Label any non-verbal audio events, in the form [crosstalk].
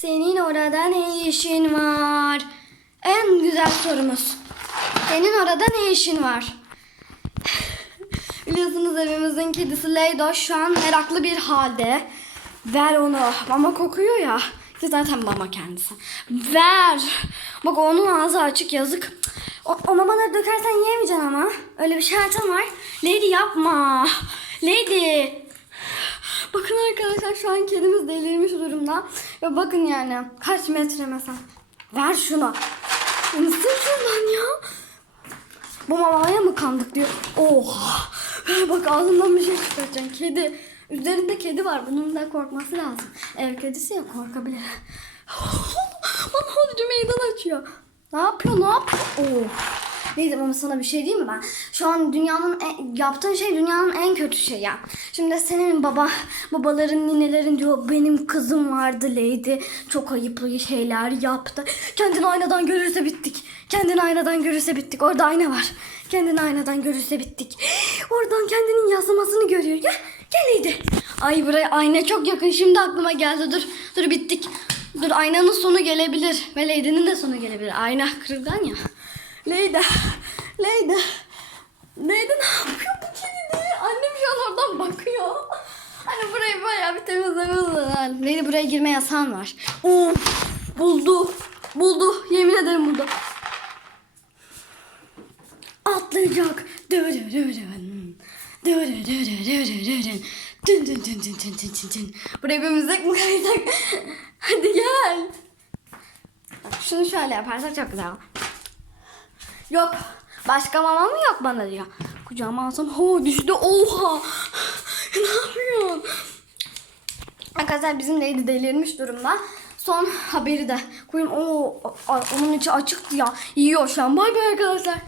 Senin orada ne işin var? En güzel sorumuz. Senin orada ne işin var? [laughs] Biliyorsunuz evimizin kedisi Leydo şu an meraklı bir halde. Ver onu. Mama kokuyor ya. Ki zaten mama kendisi. Ver. Bak onun ağzı açık yazık. O, o mamaları dökersen yiyemeyeceksin ama. Öyle bir şartım var. Lady yapma. Lady. Bakın arkadaşlar şu an kedimiz delirmiş durumda. Ve bakın yani kaç metre mesela. Ver şunu. Mısın şuradan ya. Bu mamaya mı kandık diyor. Oha. Bak ağzından bir şey çıkaracaksın. Kedi. Üzerinde kedi var. Bunun da korkması lazım. Ev kedisi ya korkabilir. [laughs] Bana hodri meydan açıyor. Ne yapıyor? Ne yapıyor? Oh. Neyse ama sana bir şey diyeyim mi ben? Şu an dünyanın en- yaptığın şey dünyanın en kötü şeyi ya. Şimdi senin baba, babaların, ninelerin diyor benim kızım vardı Lady. Çok ayıplı şeyler yaptı. Kendini aynadan görürse bittik. Kendini aynadan görürse bittik. Orada ayna var. Kendini aynadan görürse bittik. Oradan kendinin yaslamasını görüyor. Gel, gel Lady. Ay buraya ayna çok yakın. Şimdi aklıma geldi. Dur, dur bittik. Dur aynanın sonu gelebilir. Ve Lady'nin de sonu gelebilir. Ayna kırılgan ya. Leyda. Leyda. Leyda ne yapıyor bu kedi? Annem şu an oradan bakıyor. Hani burayı bayağı bir temizlememiz lazım. Leyda buraya girme yasağın var. Of. Buldu. Buldu. Yemin ederim buldu. Atlayacak. Dın. Buraya bir müzik mi kaysak? [laughs] Hadi gel. Şunu şöyle yaparsak çok güzel. Yok. Başka mama mı yok bana diyor. Kucağıma alsam ho düştü oha. [laughs] ne yapıyorsun? Arkadaşlar bizim Lady delirmiş durumda. Son haberi de koyayım. Oo, onun içi açıktı ya. Yiyor şu an. Bay bay arkadaşlar.